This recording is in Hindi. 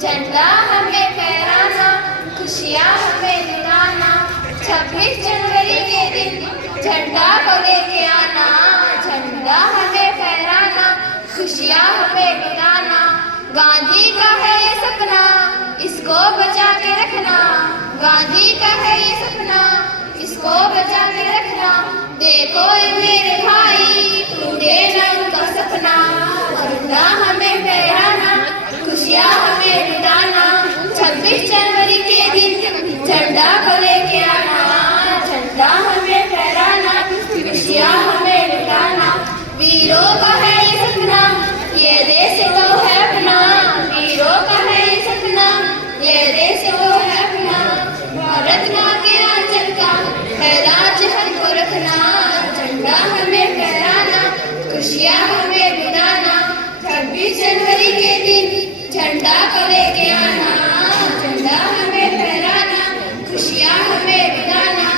झंडा हमें फहराना, खुशियाँ हमें दिलाना। 26 जनवरी के दिन झंडा को लेके आना, झंडा हमें फहराना, खुशियाँ हमें दिलाना। गांधी का है ये सपना, इसको बचा के रखना। गांधी का है ये सपना, इसको बचा के रखना। देखो ये मेरे भाई, टूटे न उनका सपना। झंडा हमें फहराना, खुशियाँ हमें दिलाना। 26 जनवरी के दिन झंडा को लेके आना, झंडा हमें फहराना, खुशियाँ हमें दिलाना। वीरों का है ये सपना, ये देश तो है अपना। वीरों का है ये सपना, ये देश तो है अपना। भारत माँ के आंचल का है राज हमको रखना। झंडा हमें फहराना, खुशियाँ हमें दिलाना। 26 जनवरी के दिन झंडा को लेके आना, झंडा हमें फहराना, खुशियाँ हमें दिलाना।